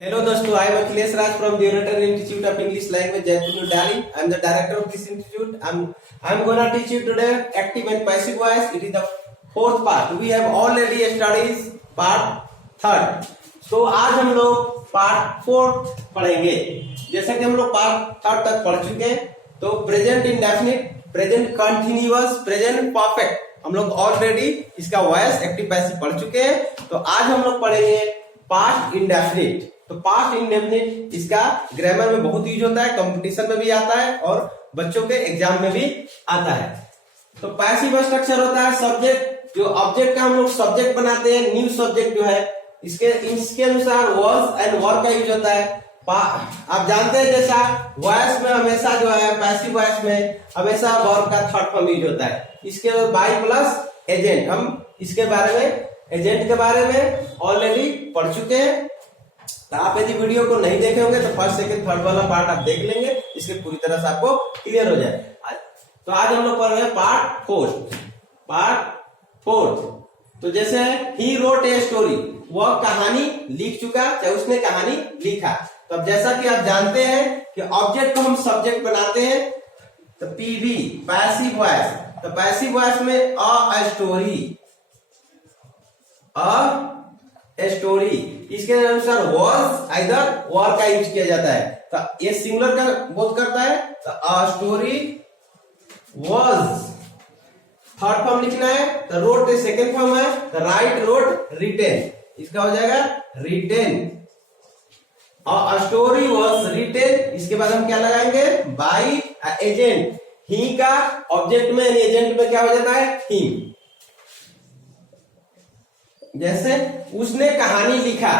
Hello दोस्तों, I am Akhilesh Raj from the United Institute of English Language, Jaipur, New Delhi. I am the director of this institute. I am going to teach you today active and passive voice. It is the fourth part. We have already studied part third. तो आज हम लोग part 4 पढ़ेंगे. जैसा कि हम लोग part 3 तक पढ़ चुके हैं, तो present indefinite, present continuous, present perfect हम लोग ऑलरेडी इसका वॉइस एक्टिव पैसिव पढ़ चुके हैं. तो आज हम लोग पढ़ेंगे पास्ट इंडेफिनिट. तो पास्ट इंडेफिनिट इसका ग्रामर में बहुत यूज होता है, कंपटीशन में भी आता है और बच्चों के एग्जाम में भी आता है. तो पैसिव स्ट्रक्चर होता है सब्जेक्ट, जो ऑब्जेक्ट का हम लोग सब्जेक्ट बनाते हैं. न्यू सब्जेक्ट जो है इसके अनुसार वर्ब एंड वर्ब का यूज होता है. आप जानते हैं जैसा वॉइस में हमेशा जो है पैसिव वॉइस में हमेशा वर्ब का थर्ड फॉर्म यूज होता है. इसके बाद बाई प्लस एजेंट, हम इसके बारे में एजेंट के बारे में ऑलरेडी पढ़ चुके हैं. तो आप यदि वीडियो को नहीं देखे होंगे तो फर्स्ट सेकंड थर्ड वाला पार्ट आप देख लेंगे, इसके पूरी तरह से आपको क्लियर हो जाए. तो आज हम लोग पढ़ रहे हैं पार्ट 4. तो जैसे ही रोट ए स्टोरी, वह कहानी लिख चुका, चाहे उसने कहानी लिखा. तो अब जैसा कि आप जानते हैं कि ऑब्जेक्ट को हम सब्जेक्ट बनाते हैं, तो पीवी पैसिव वॉइस. तो पैसिव वॉइस में अ स्टोरी, इसके अनुसार वॉज आइदर वर का यूज किया जाता है. तो ये सिंगुलर का बोध करता है, तो अ स्टोरी वॉज थर्ड फॉर्म लिखना है. तो रोट सेकेंड फॉर्म है, तो राइट रोट रिटेन, इसका हो जाएगा written. A story was written, इसके बाद हम क्या लगाएंगे बाई एजेंट. ही का ऑब्जेक्ट में एजेंट में क्या हो जाता है हिम. जैसे उसने कहानी लिखा,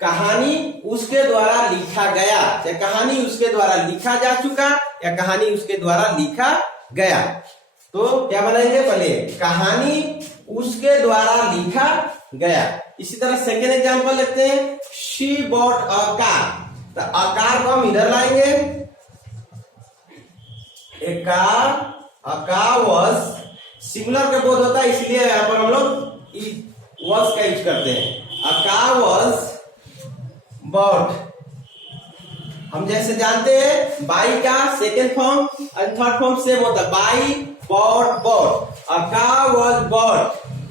कहानी उसके द्वारा लिखा गया, चाहे कहानी उसके द्वारा लिखा जा चुका या कहानी उसके द्वारा लिखा गया. तो क्या बनाएंगे, पहले कहानी उसके द्वारा लिखा गया. इसी तरह सेकेंड एग्जांपल लेते हैं, शी बॉट अ कार. तो अ कार को हम इधर लाएंगे, ए कार वॉज सिंगुलर का बोध होता है, इसलिए यहां पर हम लोग वॉज का यूज करते हैं. A car was bought. हम जैसे जानते हैं बाई का second form and third form same होता है, buy bought. A car was bought.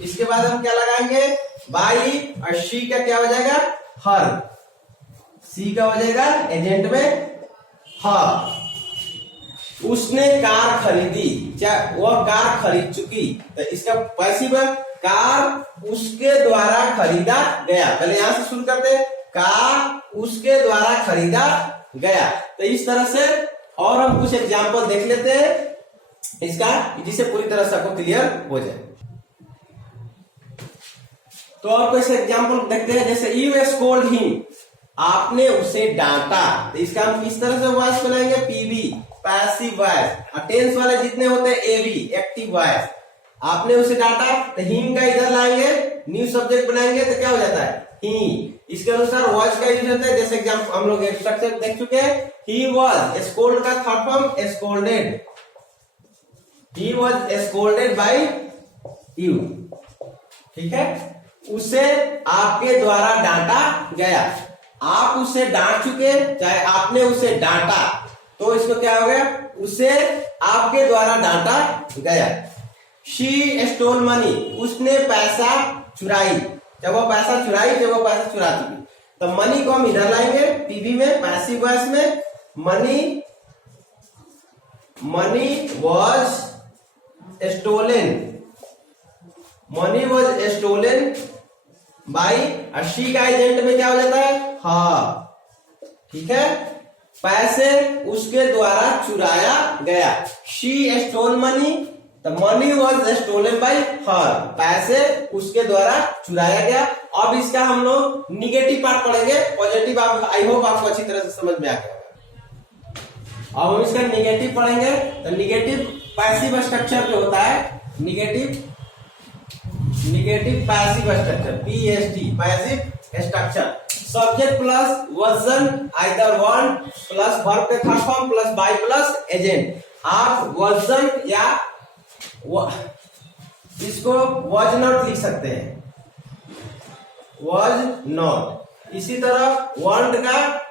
इसके बाद हम क्या लगाएंगे बाई, और शी का क्या हो जाएगा हर. सी का हो जाएगा एजेंट में हर. उसने कार खरीदी, चाहे वह कार खरीद चुकी, तो इसका पैसिव कार उसके द्वारा खरीदा गया. पहले यहां से शुरू करते हैं, कार उसके द्वारा खरीदा गया. तो इस तरह से और हम कुछ एग्जाम्पल देख लेते हैं इसका, जिससे पूरी तरह से आपको क्लियर हो जाए. तो और कुछ एग्जाम्पल देखते हैं, जैसे यू स्कोल्ड हिम, आपने उसे डांटा. तो इसका हम किस तरह से वॉइस बनाएंगे, पीवी पैसिव वॉइस. टेंस वाले जितने होते हैं एवी एक्टिव वॉइस. आपने उसे डांटा, तो हिम का इधर लाएंगे, न्यू सब्जेक्ट बनाएंगे, तो क्या हो जाता है ही. इसके अनुसार वॉइस का यूज होता है. जैसे एग्जाम्पल हम लोग स्ट्रक्चर देख चुके हैं, ही वॉज स्कोल्ड का third form scolded. He was scolded by you. ठीक है, उसे आपके द्वारा डांटा गया. आप उसे डांट चुके, चाहे आपने उसे डांटा, तो इसको क्या हो गया, उसे आपके द्वारा डांटा गया. शी स्टोल मनी, उसने पैसा चुराई. जब वो पैसा चुराई, जब वो पैसा चुरा चुकी. तो मनी को हम इधर लाएंगे पीवी में पैसिव वॉइस में. मनी वॉज स्टोलन बाई, और शी का एजेंट में क्या हो जाता है हाँ. ठीक है, पैसे उसके द्वारा चुराया गया. शी स्टोल मनी, तो money was stolen by her, पैसे उसके द्वारा चुराया गया. अब इसका हम लोग निगेटिव पार्ट पढ़ेंगे. पॉजिटिव आई होप आपको अच्छी तरह से समझ में आ गया. अब हम इसका निगेटिव पढ़ेंगे. तो निगेटिव पैसिव स्ट्रक्चर जो होता है, negative passive structure, PST passive structure. Subject plus version either one plus verb के third form plus by plus agent. आप वर्जन या इसको वॉज नॉट लिख सकते हैं, वॉज नॉट. इसी तरह वांट का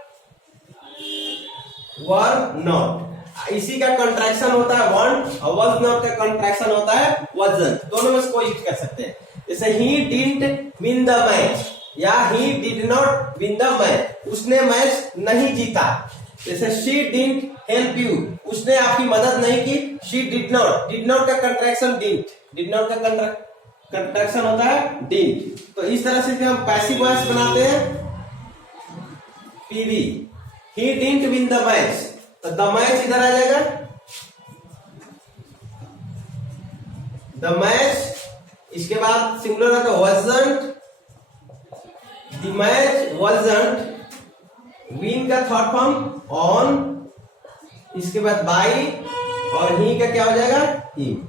वर नॉट, इसी का कंट्रैक्शन होता है वांट और वाज नॉट का कंट्रैक्शन होता है वाजंट, दोनों में से कोई यूज कर सकते हैं। जैसे he didn't win the match या he did not win the match, उसने मैच नहीं जीता। जैसे शी डिडंट हेल्प यू, उसने आपकी मदद नहीं की। शी डिड नॉट का कंट्रैक्शन डिडंट, डिड नॉट का कंट्रैक्शन होता है डिडंट। तो इस तरह से हम पैसिव वॉइस बनाते हैं PV. He didn't win the match, तो द मैच इधर आ जाएगा, द मैच, इसके बाद सिंगुलर है तो wasn't, the match wasn't, win का थर्ड फॉर्म ऑन, इसके बाद बाई और ही का क्या हो जाएगा हिम।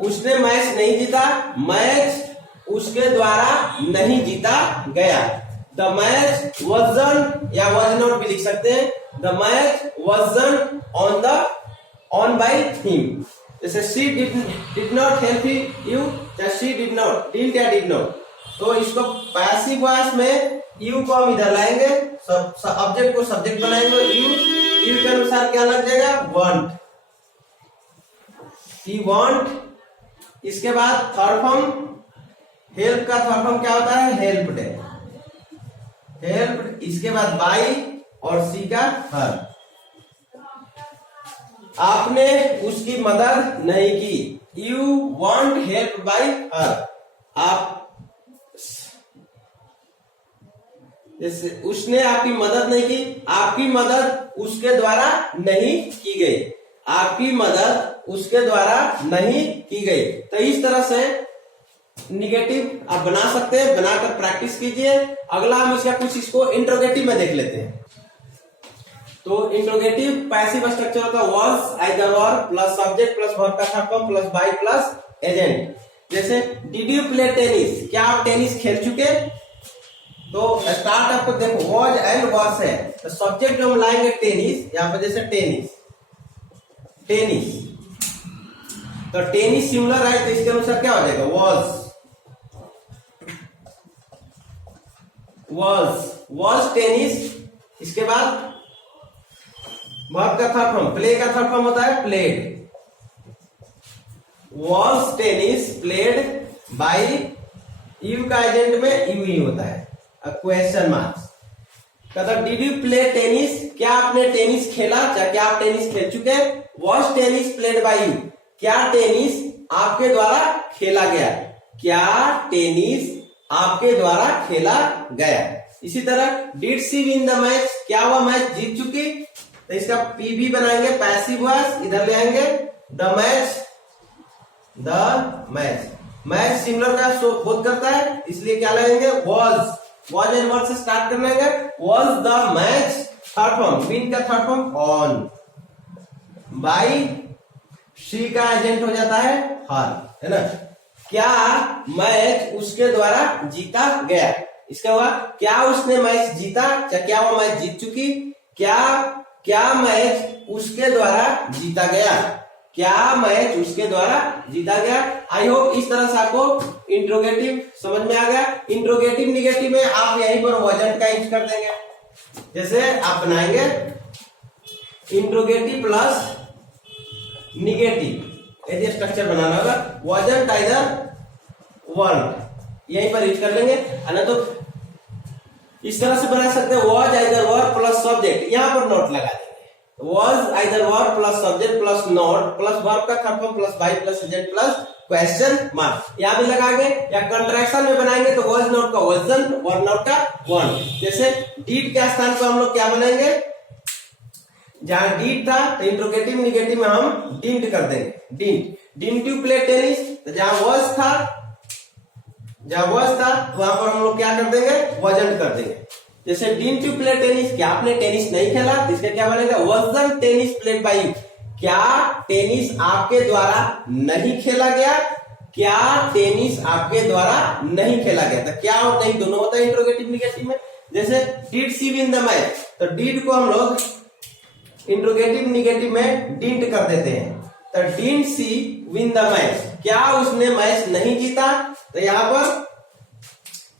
उसने मैच नहीं जीता, मैच उसके द्वारा नहीं जीता गया। द मैच wasn't या was not भी लिख सकते हैं। The match wasn't on by him। जैसे she did not help you या she did not, didn't या did not। तो इसको पैसिव वॉइस में यू को हम इधर लाएंगे, ऑब्जेक्ट को सब्जेक्ट बनाएंगे, यू के अनुसार क्या लग जाएगा वांट, ही वांट। इसके बाद थर्ड फॉर्म हेल्प का थर्ड फॉर्म क्या होता है हेल्प्ड, हेल्प। इसके बाद बाई और सी का हर, आपने उसकी मदद नहीं की, you want help by her. आप जैसे उसने आपकी मदद नहीं की, आपकी मदद उसके द्वारा नहीं की गई, आपकी मदद उसके द्वारा नहीं की गई। तो इस तरह से निगेटिव आप बना सकते हैं, बनाकर प्रैक्टिस कीजिए। अगला हम इसका कुछ इसको इंट्रोगेटिव में देख लेते हैं। तो इंट्रोगेटिव पैसिव स्ट्रक्चर होता है was, either or plus subject plus verb का third form plus by plus agent. जैसे डिड यू प्ले टेनिस, क्या आप टेनिस खेल चुके? तो स्टार्ट आपको देखो वॉज एंड वॉस है, तो सब्जेक्ट जो हम लाएंगे टेनिस, यहाँ पर जैसे टेनिस, टेनिस, तो टेनिस सिंगुलर है तो इसके अनुसार क्या हो जाएगा वॉज टेनिस। इसके बाद वर्ब का थर्ड फॉर्म, प्ले का थर्ड फॉर्म होता है played, was tennis played by you का एजेंट में यू ही होता है क्वेश्चन मार्क्स। कहता डिड यू प्ले टेनिस, क्या आपने टेनिस खेला, क्या आप टेनिस खेल चुके? Was tennis played by you, क्या टेनिस आपके द्वारा खेला गया, क्या टेनिस आपके द्वारा खेला गया। इसी तरह did she win the match, क्या वह मैच जीत चुकी? तो इसका पीवी बनाएंगे पैसिव वॉइस, इधर ले आएंगे द मैच, मैच सिंगुलर का बोध करता है इसलिए क्या लगेंगे वॉज एंड वर्ड से स्टार्ट करना है। Was the match third form, win का third form on, by she का एजेंट हो जाता है हर, है ना। क्या मैच उसके द्वारा जीता गया, इसका हुआ क्या उसने मैच जीता, क्या वो मैच जीत चुकी, क्या मैच उसके द्वारा जीता गया, क्या मैच उसके द्वारा जीता गया। आई होप इस तरह से आपको इंट्रोगेटिव समझ में आ गया। इंट्रोगेटिव निगेटिव में आप यहीं पर वजन का यूज कर देंगे। जैसे आप बनाएंगे इंट्रोगेटिव प्लस निगेटिव, यदि स्ट्रक्चर बनाना होगा वजन टाइगर वर्ड, यहीं पर यूज कर लेंगे। ना तो इस तरह से बना सकते हैं was either verb plus subject, यहां पर नोट लगा देंगे was either verb plus subject plus not plus verb का third form plus by plus agent plus question mark, यहां भी लगाएंगे। या कंट्रैक्शन में बनाएंगे तो वॉज नोट का वजन, वर्ब नोट का वन। जैसे डीड के स्थान पर हम लोग क्या बनाएंगे, जहां डीड था तो इंट्रोगेटिव निगेटिव में हम डिडंट कर देंगे, डिडंट यू प्ले टेनिस, तो जहां वॉज था तो वहां पर हम लोग क्या कर देंगे वजन कर देंगे। जैसे डिडंट यू प्ले टेनिस, क्या आपने टेनिस नहीं खेला, तो इसका क्या बनेगा wasn't tennis played by you, क्या टेनिस आपके द्वारा नहीं खेला गया, क्या टेनिस आपके द्वारा नहीं खेला गया। तो क्या और नहीं दोनों होता है इंट्रोगेटिव निगेटिव में। जैसे did she win the match, तो डिड को हम लोग इंट्रोगेटिव निगेटिव में डिडंट कर देते हैं, तो didn't see win the match, क्या उसने मैच नहीं जीता, तो यहां पर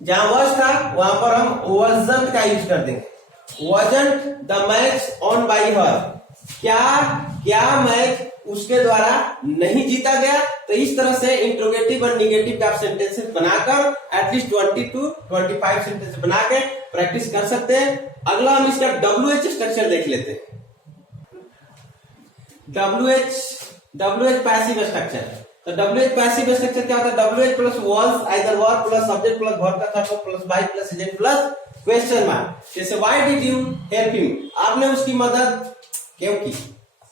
जहां वॉज था वहां पर हम wasn't का यूज कर देंगे। wasn't the match on by her, क्या मैच उसके द्वारा नहीं जीता गया। तो इस तरह से इंट्रोगेटिव और निगेटिव का सेंटेंसेस बनाकर एटलीस्ट 20 to 25 सेंटेंस बना के प्रैक्टिस कर सकते हैं। अगला हम इसका WH स्ट्रक्चर देख लेते हैं। WH passive structure. तो WH पैसिव स्ट्रक्चर क्या होता है? WH plus was either verb plus subject plus verb का third plus by plus agent plus question mark. जैसे why did you help him, आपने उसकी मदद क्यों की।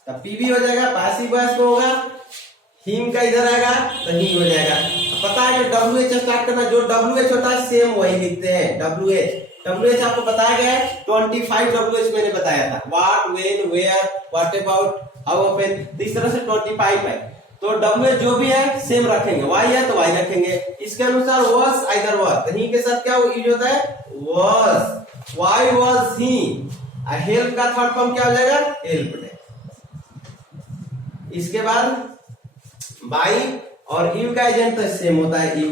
तब पीवी हो जाएगा, पैसिव वॉइस को होगा, हिम का इधर आएगा तो हिम हो जाएगा। पता है कि WH स्टार्ट करना, जो WH होता है सेम वही लिखते हैं। WH आपको बताया गया है, 25 WH मैंने बताया था। What, when, where, what about, how often, तो इस तरह से 25 है। तो WH जो भी है सेम रखेंगे, वाई है तो वाई रखेंगे। इसके अनुसार was आइदर was, तो ही के साथ क्या यूज होता है? was। why was he, help का थर्ड फॉर्म क्या हो जाएगा? हेल्प्ड। इसके बाद बाई और यू का एजेंट तो सेम होता है, यू।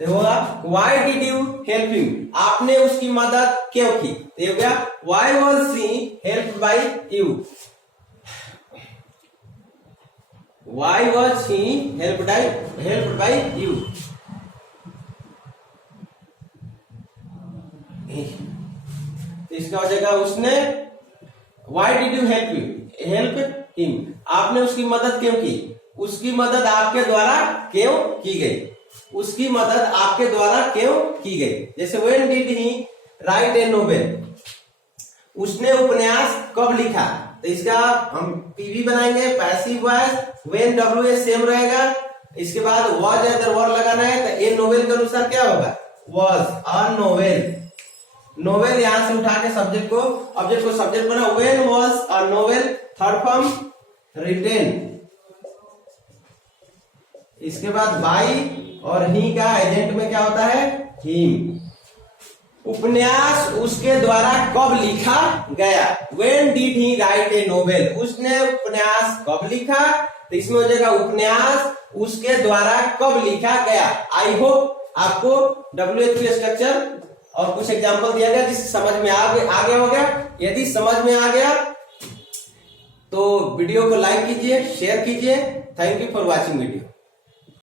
तो होगा why did you help him, आपने उसकी मदद क्यों की। तो हो गया why was he helped bye you, why was he helped bye you. इसका हो जाएगा उसने, why did you help him, आपने उसकी मदद क्यों की, उसकी मदद आपके द्वारा क्यों की गई, उसकी मदद आपके द्वारा क्यों की गई। जैसे when did he right A novel, उसने उपन्यास कब लिखा। तो इसका हम पीवी बनाएंगे, passive voice, when WH same रहेगा। इसके बाद वाज अदर वर्ब लगाना है, तो ए नोवेल के अनुसार क्या होगा? Was a novel. नोवेल यहां से उठा के सब्जेक्ट को ऑब्जेक्ट को सब्जेक्ट बना, when was a novel third form written. इसके बाद बाई और ही का एजेंट में क्या होता है? हिम। उपन्यास उसके द्वारा कब लिखा गया, when did he right A novel, उसने उपन्यास कब लिखा। तो इसमें हो जाएगा उपन्यास उसके द्वारा कब लिखा गया। आई होप आपको WH स्ट्रक्चर और कुछ एग्जांपल दिया गया जिससे समझ में आ गया होगा। यदि समझ में आ गया तो वीडियो को लाइक कीजिए, शेयर कीजिए। Thank you for watching video.